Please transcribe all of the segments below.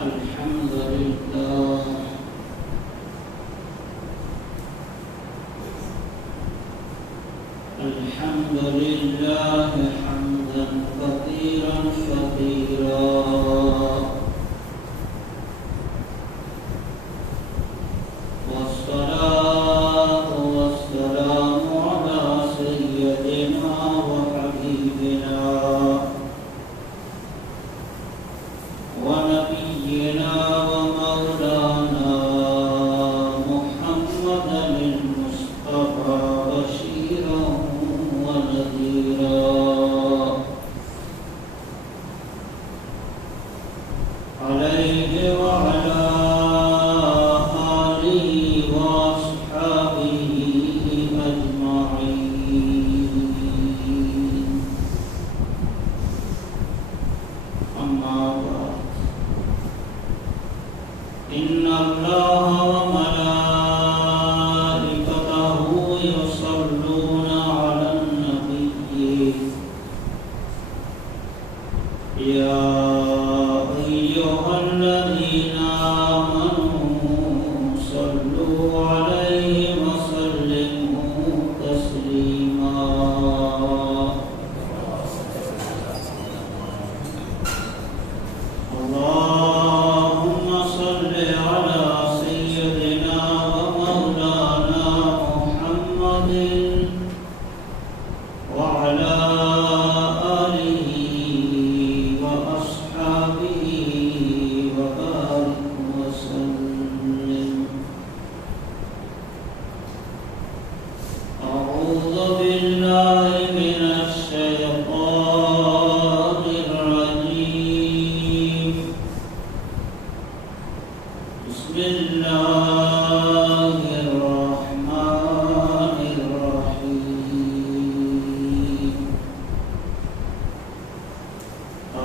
الحمد لله الحمد لله حمدا كثيرا شكيرا والصلاة والسلام على سيدنا وحبيبنا ونبينا ومولانا محمد المصطفى بشيرا ونذيرا عليه وعلى آله وأصحابه أجمعين أما بعد إن الله وملائكته يصلون على النبي يا أيها الذين آمنوا صلوا عليه وسلموا تسليما اللهم صل على سيدنا ومولانا محمد وعلى آله وأصحابه وبارك وسلم. أعوذ بالله من الشيطان الرجيم. بسم الله الرحمن الرحيم.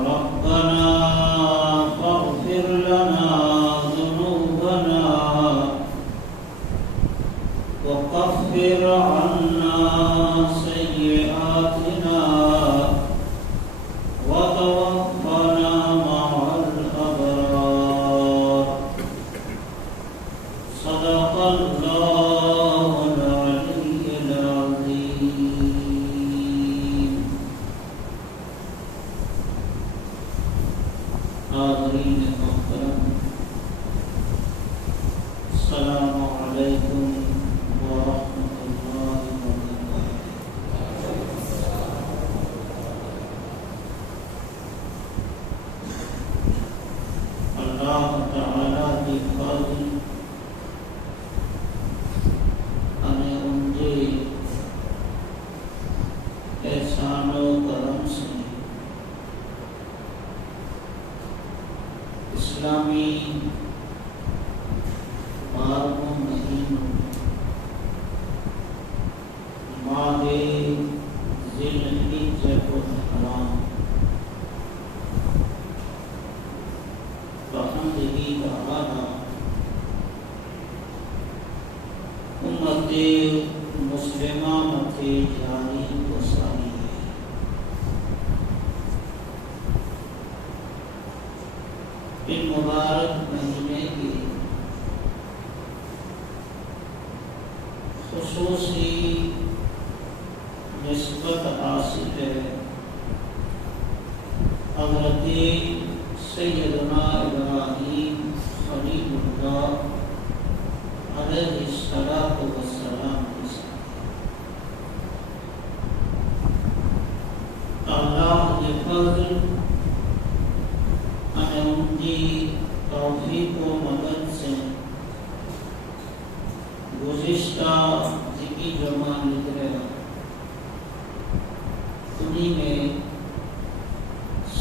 ربنا فاغفر لنا ذنوبنا وكفر عنا سيئاتنا وتوفنا مع الأبرار. صدق الله العلي العظيم. حاضرین محترم، السلام علیکم ورحمۃ اللہ وبرکاتہ۔ اللہ تعالیٰ کی فضل ہمیں ان کے احسان و کرم سے اسلامی 12 مہینوں ماہ ذی الحجہ الحرام بحمدہ تعالی امت مسلمہ متھے جاری وساری ہے۔ ان مبارک مہینے کی خصوصی نسبت حاصل ہے حضرت سیدنا ابراہیم خلیل اللہ علیہ الصلاۃ والسلام کے ساتھ۔ اللہ کے فضل ہمیں ان کی توفیق و مدد سے گزشتہ ذکی جمع نکلے انہی میں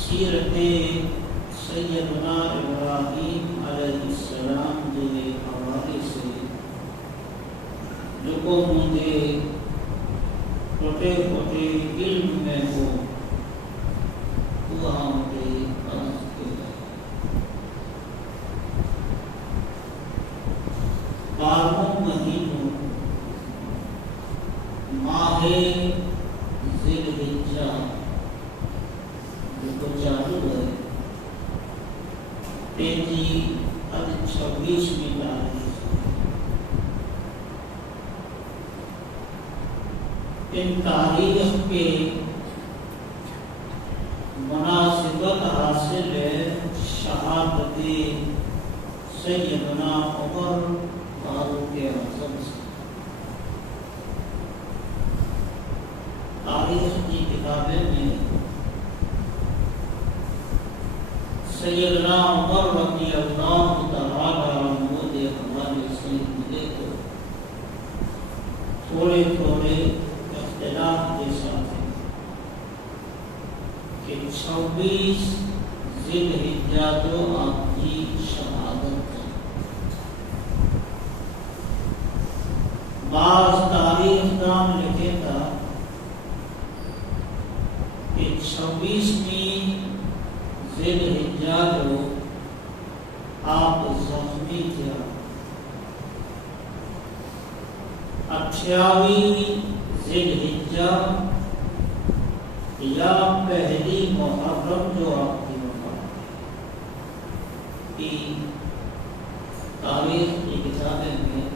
سیرت سیدنا ابراہیم علیہ السلام کے حوالے سے جو کو مندے ٹوٹے پھوٹے علم میں ہو وہاں کے عرض کے 12 مہینوں ماہ ذی الحجہ جو چالو ہے تیجی اد 26ویں تاریخ ان تاریخ کے مناسبت حاصل ہے شہادت سیدنا عمر فاروق اعظم سے۔ تاریخ کی کتابیں میں سیدنا عمر رضی اللہ تعالی عنہ کے حوالے سے ملے تو تھوڑے تھوڑے اختلاف کے ساتھ ہیں کہ 26 ذی الحجہ جو آپ کی شہادت ہے۔ بعض تاریخ دان لکھے تھا کہ 26ویں ذی الحجہ جو آپ زخمی تھے، 28ویں ذی الحجہ یا پہلی محرم جو آپ کی وفات کی تاریخ کی کتابیں میں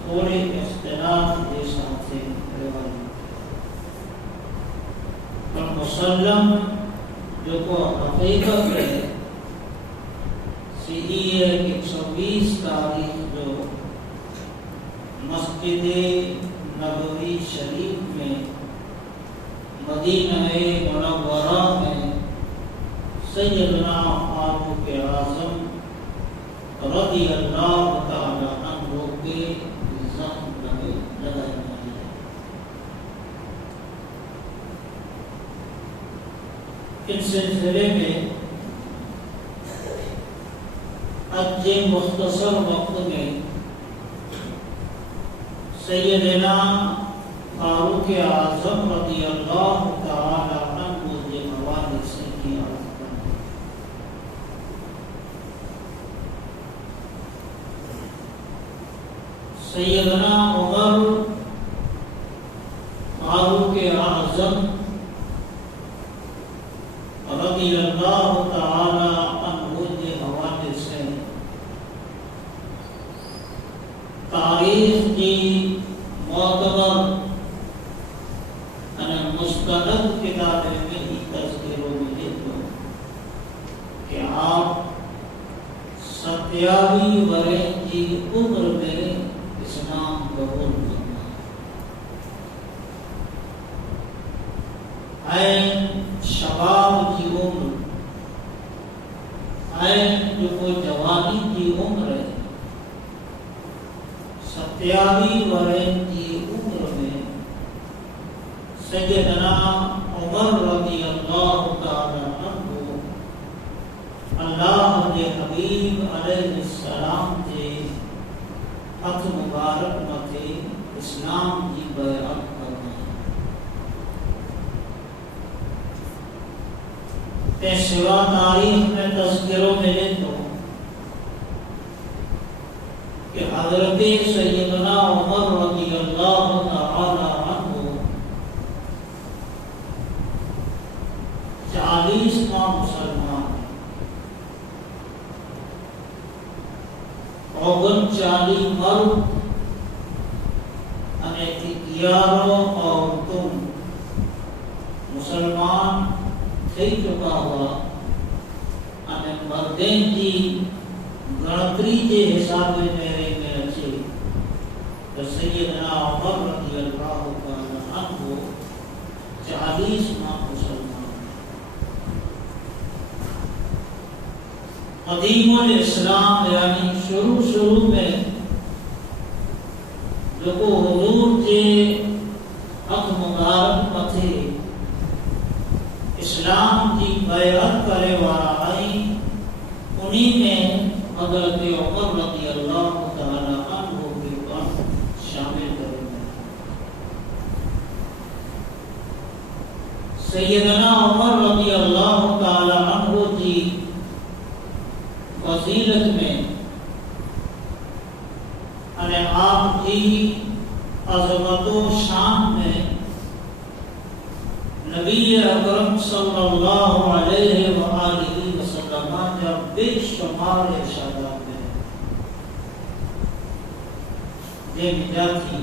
تھوڑے اختلاف کے ساتھ روایت پر مسلم جو کو حقیقت ہے صحیح ہے کہ 26 تاریخ جو مسجد نبوی شریف میں مدینہ منورہ میں سیدنا فاروق اعظم رضی اللہ تعالی عنہ کے زخم لگائے گئے ہیں۔ اس سلسلے میں اج مختصر وقت میں سیدنا فاروق اعظم رضی اللہ تعالی عنہ کے حوالے سے کیا سیدنا عمر فاروق اعظم رضی اللہ تعالی عنہ کے حوالے سے تاریخ کی معتبر مستند کتابیں میں ہی تذکروں ملے تو کہ آپ 27 برس کی عمر میں اسلام قبول کرنا این شباب کی عمر، این جو کوئی جوانی کی عمر ہے، 27 برس کی عمر میں سیدنا عمر رضی اللہ تعالی عنہ اللہ کے حبیب علیہ السلام کے ہاتھ مبارک متے اسلام کی بیعت کرنا تے سوا تاریخ میں تذکروں میں لے تو کہ حضرت سیدنا عمر رضی اللہ تعالی عنہ 40 مسلمان 39 مرد અને 11 عورتوں مسلمان થઈ ચુકા ہوا અને મર્દیں کی گنتری کے حساب میرے میں اچھے تو سیدنا عمر رضی اللہ عنہ 40 مسلمان قدیم الاسلام یعنی شروع میں جو کو حضور کے حق مبارک متھے اسلام کی بیعت کرے والا آئی انہی میں حضرت عمر رضی اللہ تعالی عنہ کے پاس شامل کریں گے۔ سیدنا عمر رضی اللہ تعالی عنہ کی فضیلت میں اور آپ کی عظمت و شان میں نبی اکرم صلی اللہ علیہ وآلہ وسلم جب بے شمار ارشادات ہیں یہ نجاتی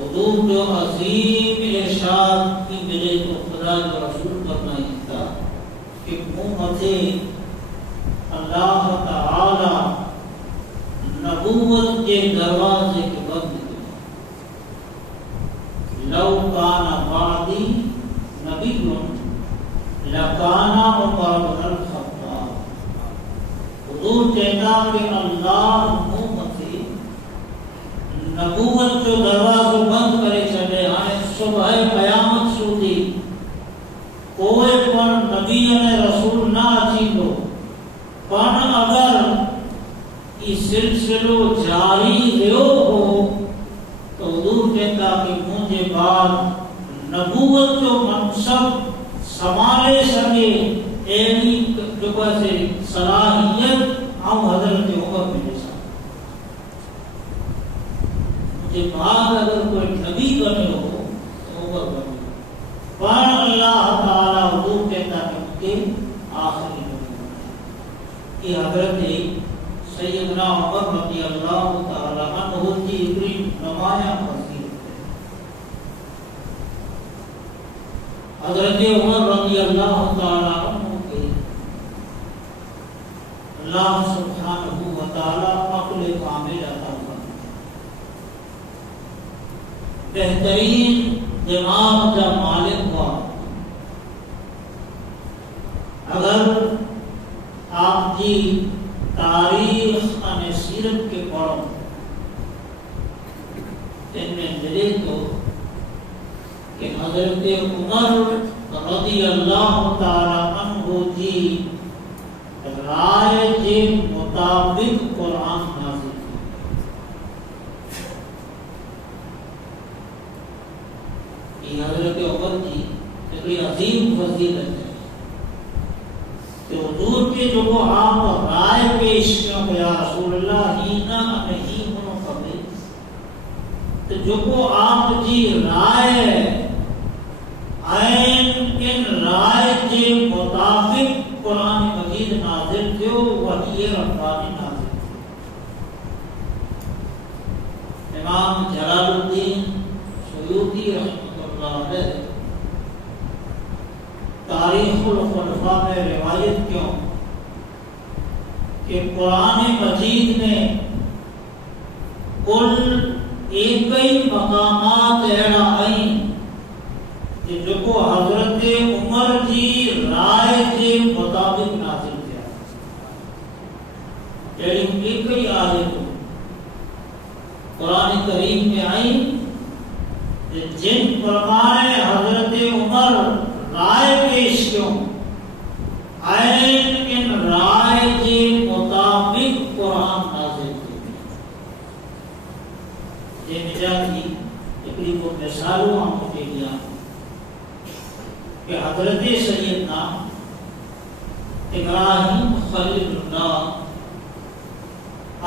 حضور جو عظیم ارشاد کی ملے تو خدا جو رسول کرنا ہی تھا کہ امت اللہ تعالی نبوت کے دروازے کے بند کرے. لو کان بعدی نبی لکان عمر بن الخطاب. حضور کہتا کہ اللہ امت نبوت جو دروازہ بند کرے چلے آئے صبح قیامت سودی کوئی پر نبی نے رسول نہ اچھیدو پر اگر یہ سلسلو جاری دیو ہو تو حضور کہتا کہ مجھے بعد نبوت جو منصب سنبھالے سکے ایلی جو سے صلاحیت ہم حضرت عمر میں جیسا مجھے بعد اگر کوئی نبی بنے ہو تو عمر بنے پر اللہ تعالیٰ حضور کہتا کہ مجھے آخری نبی بنے. یہ حضرت سیدنا عمر رضی اللہ تعالیٰ عنہ کی اتنی نمایاں فضیلت ہے. حضرت عمر رضی اللہ تعالیٰ عنہ کے اللہ سبحانہ و تعالیٰ عقل کامل عطا فرمائے. بہترین دماغ کا مالک ہوا. اگر آپ کی تاریخ اور سیرت کے پڑھو ان میں ملے تو کہ حضرت عمر رضی اللہ تعالی عنہ کی رائے کے مطابق قرآن نازل کیا. یہ حضرت عمر کی ایک عظیم فضیلت ہے کہ حضور کے جو کو آپ رائے پیش کیوں کہ یا رسول اللہ ہی نہ نہیں ہوں قبل تو جو کو آپ کی رائے ان رائے کے مطابق قرآن مجید نازل کیوں وحی ربانی نازل کیوں. امام جلال الدین سیوطی رحمۃ اللہ علیہ تاریخ الخلفاء میں روایت کیوں کہ قرآن مجید میں کل ایک ہی مقامات ایڑا آئیں کہ جو کو حضرت عمر کی رائے کے مطابق نازل کیا. لیکن ایک ہی آیت قرآن کریم میں آئیں جن فرمائے حضرت عمر رائے پیش کیوں ان رائے کے مطابق قرآن نازل کیا. یہ نجاتی اکلی کو مثالوں ہم کو دیا کہ حضرت سیدنا ابراہیم خلیل اللہ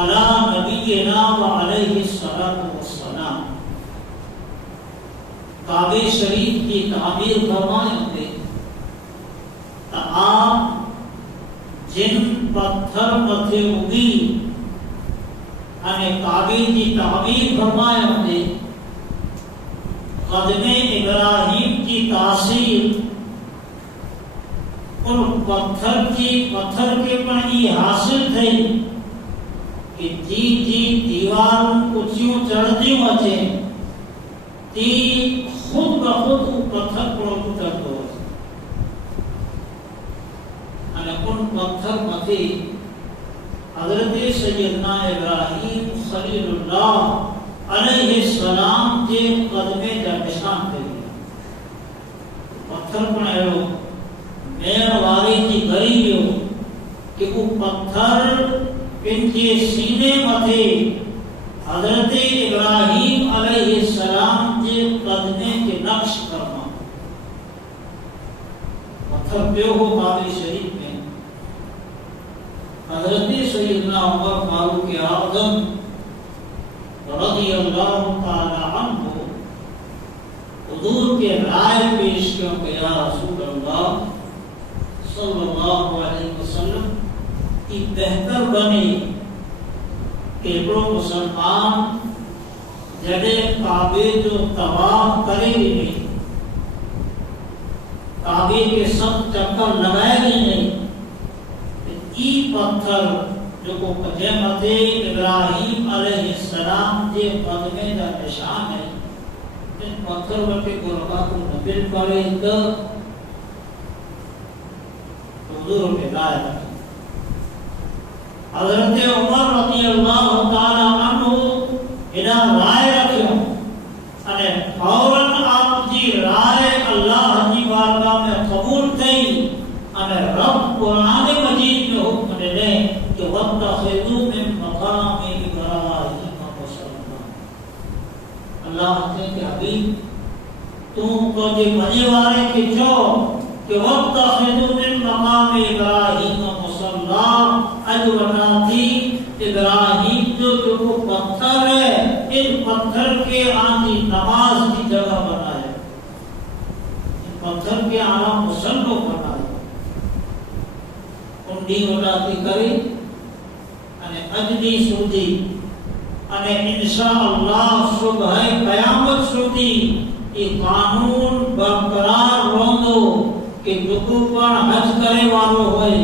علی نبینا و علیہ السلام کعبہ شریف کی تعمیر فرمائے ہوتے آپ جن پتھر متھے اگی ہمیں کعبہ کی تعمیر فرمائے ہوتے قدم ابراہیم کی تاثیر ان پتھر کے پر یہ حاصل تھی کہ جی دیوار اچھیوں چڑھ دی وچے تی خود بخود پتھر پڑو اتر دو ان پتھر متے حضرت سیدنا ابراہیم خلیل اللہ علیہ السلام کے قدمے کا نشان دے دیا. پتھر پڑھو میر والی کی غریبی ہو کہ وہ پتھر ان کے سینے متے حضرت ابراہیم علیہ السلام کے قدمے کے نقش کرنا. پتھر پہ ہو کعبہ شریف میں حضرت سیدنا عمر فاروق اعظم رضی اللہ تعالی عنہ حضور کے رائے پیش کیوں کہ یا رسول اللہ صلی اللہ علیہ وسلم کی بہتر بنی کہ ایکڑو مسلمان جڑے کعبے جو طواف کرے گی نہیں، کعبے کے سب چکر لگائے گی نہیں، ای پتھر جو کو قدمت ابراہیم علیہ السلام کے قدمے دا نشان ہے، اس پتھر وٹے کو رکھا کو نبل پڑے تو حضور کے لائے رکھے۔ حضرت عمر رضی اللہ تعالی عنہ ادا رائے رکھو અને فوراً آپ جی رائے اللہ کی بارگاہ میں قبول کی અને رب قرآن مجید میں حکم دے کہ وَاتَّخِذُوا مِن مَّقَامِ إِبْرَاهِيمَ مُصَلًّى۔ اللہ نے کہ حبیب تم کو جو بنے والے کے جو کہ وَاتَّخِذُوا مِن مَّقَامِ إِبْرَاهِيمَ مُصَلًّى، اجرنا تھی ابراہیم جو پتھر ہے، ان پتھر کے آنی نماز کی جگہ بنائے، ان پتھر کے آنا مسلم بنائے، انڈی اٹھاتی کری અને અજની સુધી અને ઇન્શાઅલ્લાહ સુબહ કયામત સુધી એ કાનૂન બરકરાર રહંદો કે જેકો પણ હજ કરે વાળો હોય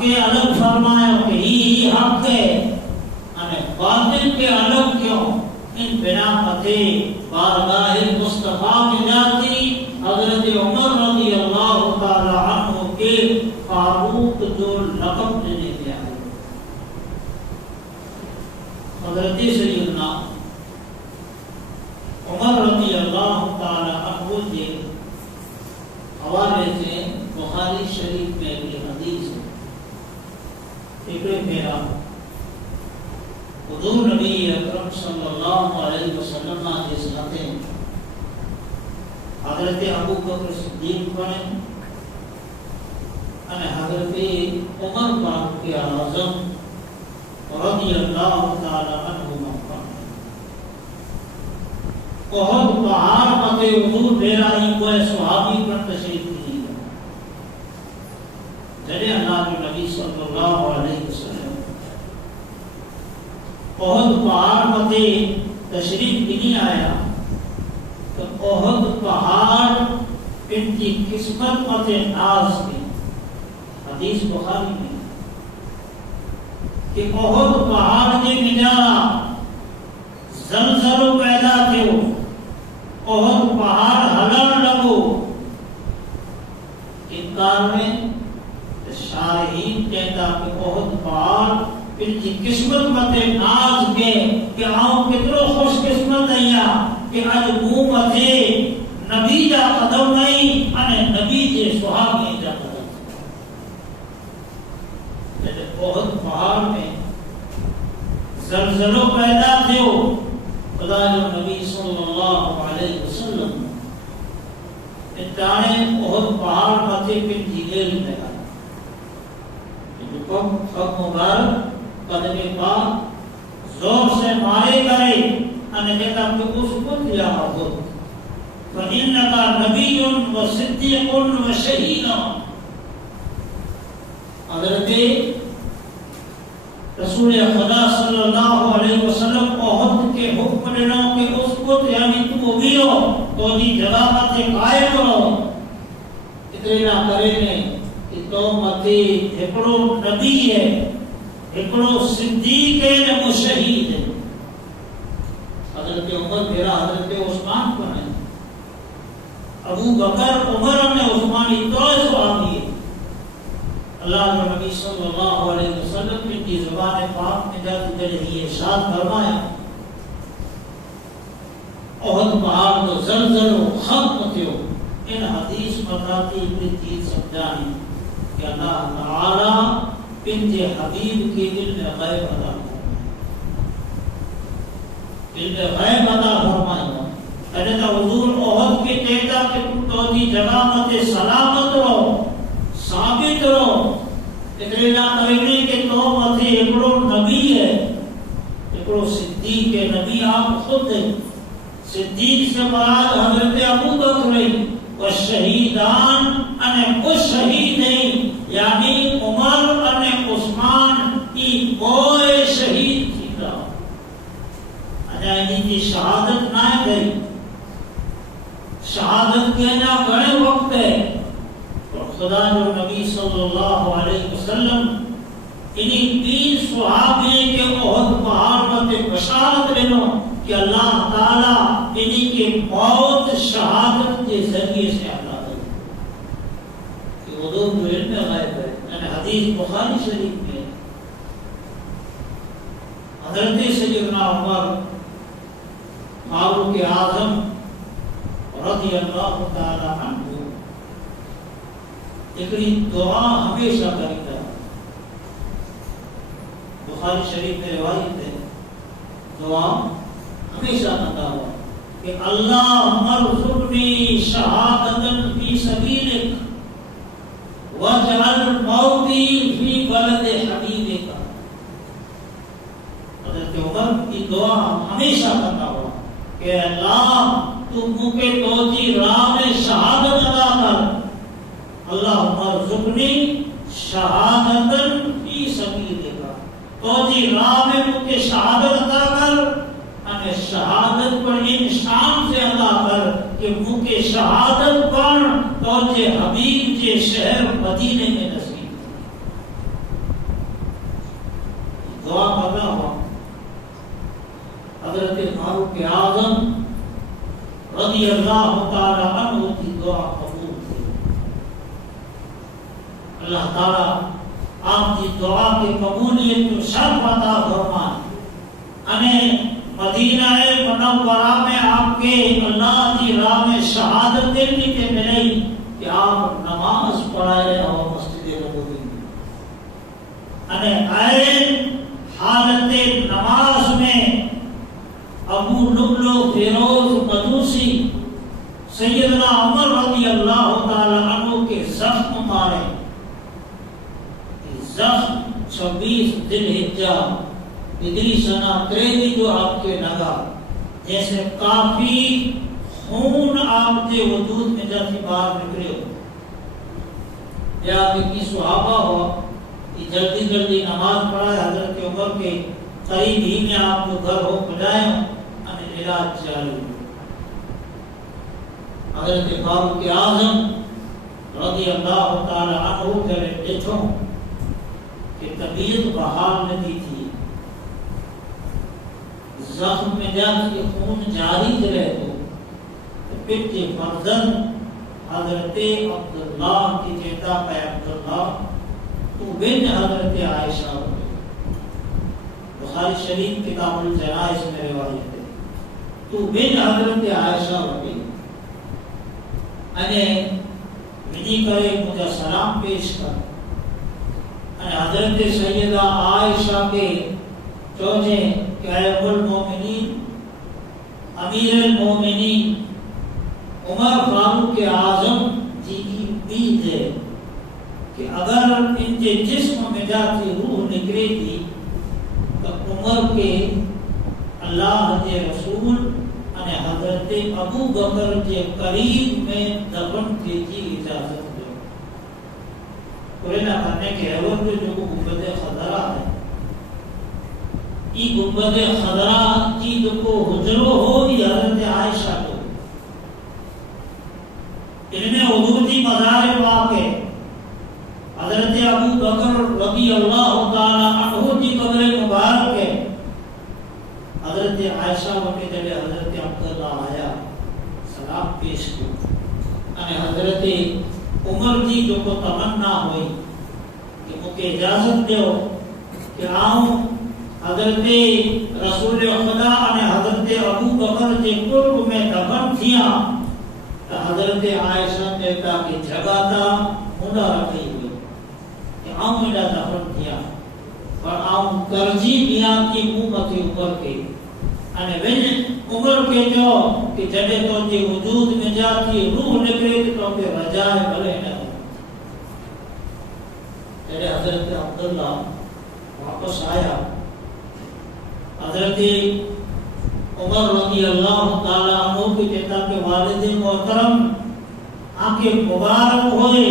کے الگ فرمایا کہ ہی حق ہے اور باطل کے الگ کیوں. ان بنا پتے بارگاہ مصطفیٰ میں جاتی حضرت عمر رضی اللہ تعالی عنہ کے فاروق جو لقب دینے کے آئے. حضرت سیدنا عمر رضی اللہ تعالی عنہ کے حوالے سے بخاری شریف میں ایک حدیث ہے. فکر میرا حضور نبی اکرم صلی اللہ علیہ وسلم کے ساتھ حضرت ابو بکر صدیق بنے اور حضرت عمر فاروق اعظم رضی اللہ تعالی عنہما بنے. احد پہاڑ پر حضور بیرائی کوئی صحابی پر تشریف نہیں ہے. جنہیں اللہ کے نبی صلی اللہ علیہ وسلم احد پہاڑ پر تشریف نہیں آیا تو احد پہاڑ ان کی قسمت پر ناز کی. حدیث بخاری میں کہ احد پہاڑ کے نجارہ زلزلو پیدا تھے. احد پہاڑ ہلن لگو. انکار میں شارحین کہتا کہ احد پہاڑ ان کی قسمت متے ناز کے کہ آؤں کتنو خوش قسمت دیا کہ آج منہ متے نبی جا قدم نہیں اور نبی جے صحابی جا قدم. جب احد پہاڑ میں زلزلو پیدا تھے خدا جو نبی صلی اللہ علیہ وسلم اتانے احد پہاڑ متے پن جیگل لگا. خب مبارک قدم پاک زور سے مارے کرے انہیں کہتا کہ اس کت یا احد فَإِنَّكَ نَبِيٌّ وَصِدِّيقٌ وَشَهِيدٌ. حضرت رسول خدا صلی اللہ علیہ وسلم احد کے حکم دینا کہ اس کت یعنی تو بھی ہو تو دی جگہ مت قائم رہو. اتنے نہ کرے نے کہ تو متی ایکڑو نبی ہے ایکڑو صدیق ہے نہ شہید ہے. حضرت عمر میرا حضرت عثمان کو ہے. ابو بکر عمر نے عثمانی تو صحابی ہے. اللہ کے نبی صلی اللہ علیہ وسلم کی زبان پاک میں جاتے جلے ارشاد فرمایا احد پہاڑ کو زلزل و ختم تھو. ان حدیث بتاتی ایک چیز سمجھانی کہ اللہ تعالی پنجے حبیب کے علم غیب عطا علم غیب عطا فرمائے. حضرت حضور احد کے کہتا کہ تو دی جگہ مت سلامت رہو ثابت رہو. اتنے نہ کہنے کہ تو مت ایکڑو نبی ہے ایکڑو صدیق ہے. نبی آپ خود ہیں. صدیق سے مراد حضرت ابو بکر ہے. والشہیدان انہیں کچھ شہید نہیں یعنی عمر انہیں عثمان کی کوئی شہید تھی تھا. انہیں کی شہادت نہ گئی. شہادت کہنا بڑے وقت ہے. اور خدا جو نبی صلی اللہ علیہ وسلم انہیں 20 صحابی کے احد پہاڑ پر بشارت دینو کہ اللہ تعالیٰ انہیں کے موت شہادت کے ذریعے سے عطا دے. کہ حضور جو علم غیب ہے یعنی حدیث بخاری شریف میں حضرت سیدنا عمر فاروق اعظم رضی اللہ تعالی عنہ ایک دعا ہمیشہ کرتا ہے. بخاری شریف میں روایت ہے دعا ہمیشہ کرتا ہوا کہ اللہ ارزقنی شہادتاً فی سبیلک واجعل موتی فی بلد حبیبک. حضرت عمر کی دعا ہمیشہ کرتا ہوا کہ اللہ تو مجھے توجی راہ میں شہادت عطا کر. اللہ ارزقنی شہادتاً فی سبیلک توجی راہ میں مجھے شہادت عطا کر. ہمیں شہادت پر ان شان سے عطا کر کہ مجھے شہادت پر توجہ حبیب کے شہر مدینے میں نصیب. دعا کر رہا ہوا حضرت فاروق اعظم رضی اللہ تعالی عنہ کی دعا قبول تھی. اللہ تعالی آپ کی دعا کی قبولیت کو شرف عطا فرمائے. مدینہ منورہ میں آپ کے اللہ کی راہ میں شہادت دینے کے ملی کہ آپ نماز پڑھائے اور مسجد نبوی میں حالت نماز میں ابو لؤلؤ فیروز مجوسی سیدنا عمر رضی اللہ تعالی عنہ کے زخم مارے. زخم 26 ذی الحجہ ہجری سنہ 23 جو آپ کے لگا جیسے کافی خون آپ کے وجود میں جیسے باہر نکلے ہو. یا کی صحابہ ہو کہ جلدی جلدی نماز پڑھائے حضرت عمر کے قریب ہی میں آپ جو گھر ہو بجائے انہیں علاج چالو. حضرت فاروق اعظم رضی اللہ تعالی عنہ کرے دیکھو کہ طبیعت بحال نہیں تھی. زخم میں جب یہ خون جاری رہے تو پھر فرزند حضرت عبداللہ کی کہتا ہے عبداللہ تو بن حضرت عائشہ ہو گئے. بخاری شریف کتاب الجنائز میں روایت ہے تو بن حضرت عائشہ ہو گئی. مجھے کرے مجھے سلام پیش کر. حضرت سیدہ عائشہ کے چوجے کہ اے المومنین امیر المومنین عمر فاروق اعظم جی کی امید ہے کہ اگر ان کے جسم میں جاتی روح نکلے تھی تو عمر کے اللہ کے رسول حضرت ابو بکر کے قریب میں دفن کی اجازت دو. پورے نہ کرنے کے عوض میں جو گنبد خضرا ہے یہ گنبد خضرا کی جو کو حجرو ہو یہ حضرت عائشہ کو ان میں حضورتی مزار پاک ہے. حضرت ابو بکر رضی اللہ تعالی عنہ کی قبر مبارک ہے. حضرت عائشہ کے جب حضرت عبداللہ آیا سلام پیش کیا حضرت عمر کی جو کو تمنا ہوئی کہ مجھے اجازت دو کہ آؤں حضرت رسول خدا نے حضرت ابو بکر کے قرب میں دفن کیا. تو حضرت عائشہ کہتا کہ جگہ تھا مدہ رکھی ہوئی کہ آؤں میرا دفن کیا اور آؤں کرجی بیان کی امت عمر کے عمر کے جو کہ جڑے تو کے وجود میں جاتی روح نکلے تو کہ رجائے بھلے نہ ہو. جڑے حضرت عبداللہ واپس آیا حضرت عمر رضی اللہ تعالی عنہ کے کہتا کہ والد محترم آنکھیں مبارک ہوئے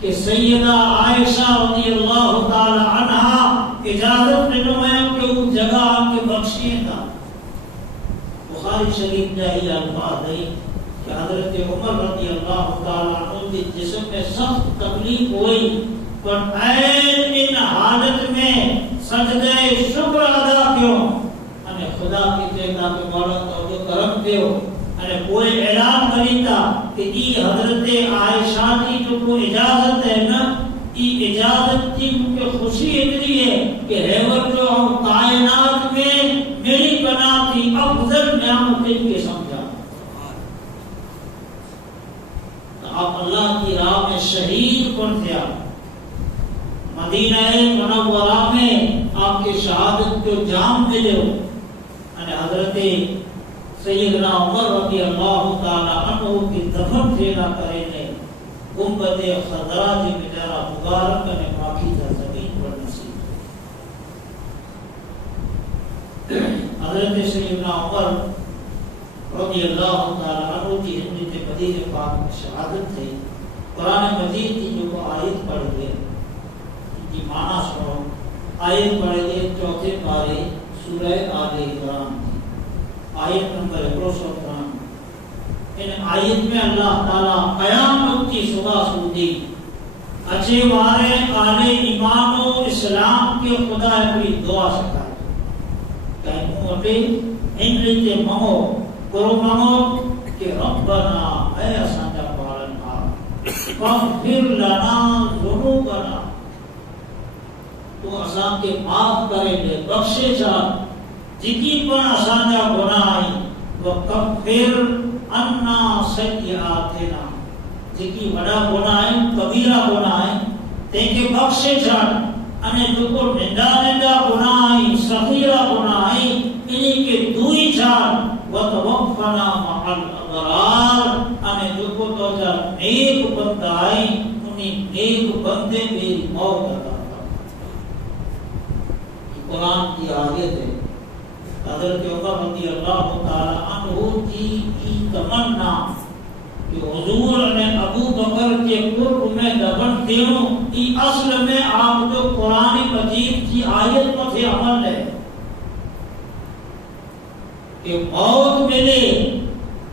کہ سیدہ عائشہ رضی اللہ تعالی عنہا اجازت دینے میں کہ اس جگہ آپ کے بخشیے تھا. بخاری شریف میں یہ الفاظ ہے کہ حضرت عمر رضی اللہ تعالی عنہ کے جسم میں سخت تکلیف ہوئی پر عین ان حالت میں سجدہ شکر ادا کیوں خدا کی کہتا کہ مولا تو کرم دیو کوئی اعلان کریتا کہ یہ حضرت عائشہ کی جو کو اجازت ہے نا یہ اجازت کی مجھے خوشی اتنی ہے کہ حیوت جو ہم کائنات میں میری بنا کی افضل نعمت کے سمجھا. آپ اللہ کی راہ میں شہید کن تھے. مدینہ منورہ میں آپ کی شہادت کو جام ملے ہو. حضرت سیدنا عمر رضی اللہ تعالی عنہ کی دفن پھیلا کرنے گنبد خضرا جی بجارہ مبارک نے باقی تھا زمین پر نصیب. حضرت سیدنا عمر رضی اللہ تعالی عنہ کی ہندی بدیر پاک میں شہادت تھی. قرآن مجید کی جو آیت پڑھ گئے ان کی معنی سنو. آیت پڑھ گئے چوتھے پارے سورہ آل عمران آیت نمبر 113. ان آیت میں اللہ تعالی قیامت کی صبح سودی اچھے وارے آل ایمان و اسلام کے خدا اپنی دعا سکھائے کہ موٹے انگریزی مانگو کرو مانگو کہ ربنا اے اسانجا پالنہار فاغفر لنا ذنوبنا تو اسان کے معاف کرے دے بخشے جا جکی پر اسانجا گناہی وکفر عنا سیئاتنا جکی وڈا گناہی کبیرہ گناہی تینکے بخشے جان انے جو نندا نندا گناہی صغیرہ گناہی انہی کے دوئی جان وتوفنا مع الابرار انے جو تو جا نیک بندائی انہی نیک بندے میری موت عطا کر قرآن کی آیت ہے حضرت عمر رضی اللہ تعالی عنہ کی تمنا کہ حضور نے ابو بکر کے قرب میں دفن کیوں ای اصل میں آپ جو قرآن مجید کی آیت پر عمل ہے کہ موت ملے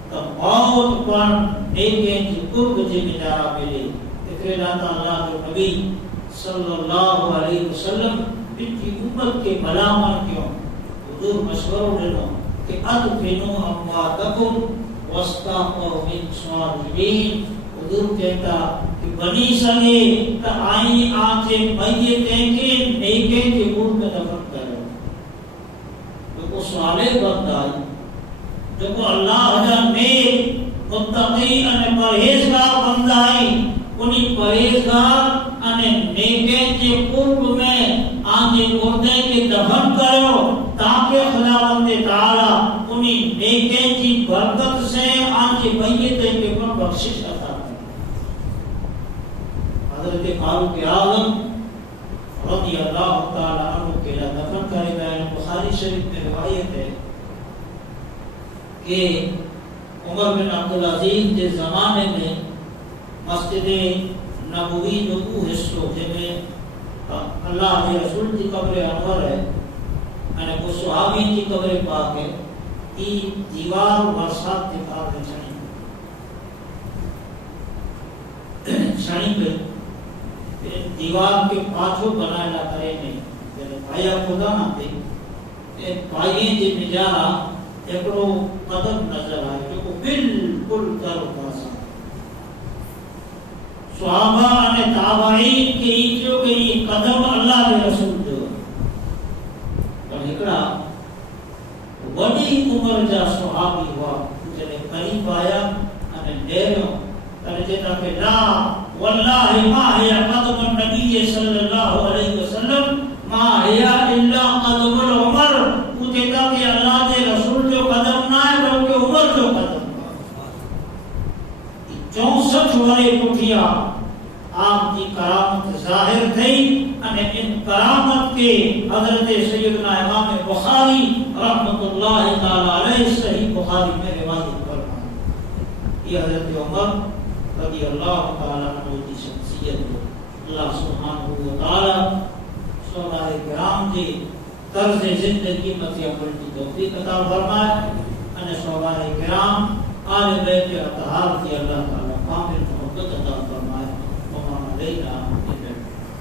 تو موت پر نیکے کی قرب سے نجارہ ملے کہ اللہ تعالیٰ جو نبی صلی اللہ علیہ وسلم ان کی امت کے بلامن کیوں حضور مشورہ دینا کہ ادفنوا امواتکم وَاسْتَقَوْ مِنْ صَالِحِينَ حضور کہتا کہ بنی سگے تا آئیں آنچیں میتیں کے نیکے کے گھر میں دفن کرے جو کو صالح بندہ ہے جو کو اللہ جا نیک متقی انہیں پرہیزگار بندہ ہے انہیں پرہیزگار انہیں نیکے کے قرب میں آنچیں مردے کے دفن کرو تاکہ خداوند تعالی انہیں نیکے کی برکت سے آن کے میتیں کے پر بخشش عطا کرے حضرت فاروق اعظم رضی اللہ تعالی عنہ کے دفن کرے گئے بخاری شریف میں روایت ہے کہ عمر بن عبدالعزیز کے زمانے میں مسجد نبوی جو وہ حصوں جن میں اللہ کے رسول کی قبر انور ہے یعنی وہ صحابی کی قبر پاک ہے ای دیوار برسات کے پاک ہے چھڑی پہ دیوار کے پاچھو بنائے لا کرے نہیں یعنی پایا خدا نہ دے پائیں جی نجارہ ایکڑو قدم نظر آئے جو کو بالکل تر پاسا صحابہ نے تابعین کے ایچو کے یہ قدم اللہ کے رسول جو اور ہکڑا وڈی عمر جا صحابی ہوا جنہیں قریب آیا انہیں ڈیروں ترجیتا کہ لا واللہ ما ہے قدم النبی صلی اللہ علیہ وسلم ما ہے الا قدم العمر وہ کہتا کہ اللہ کے رسول جو قدم نہ ہے بلکہ عمر جو قدم 64 والے پٹھیا آپ کی کرامت ظاہر تھی ان کرامت کے حضرت سیدنا امام بخاری رحمت اللہ تعالی علیہ صحیح بخاری میں روایت فرمایا یہ حضرت عمر رضی اللہ تعالی عنہ کی شخصیت ہے اللہ سبحانہ و تعالی صحابہ کرام کی طرز زندگی متیا پلٹی توفیق عطا فرمائے ان صحابہ کرام آل بیت اطہار کی اللہ تعالی کامل محبت عطا فرمائے وما علینا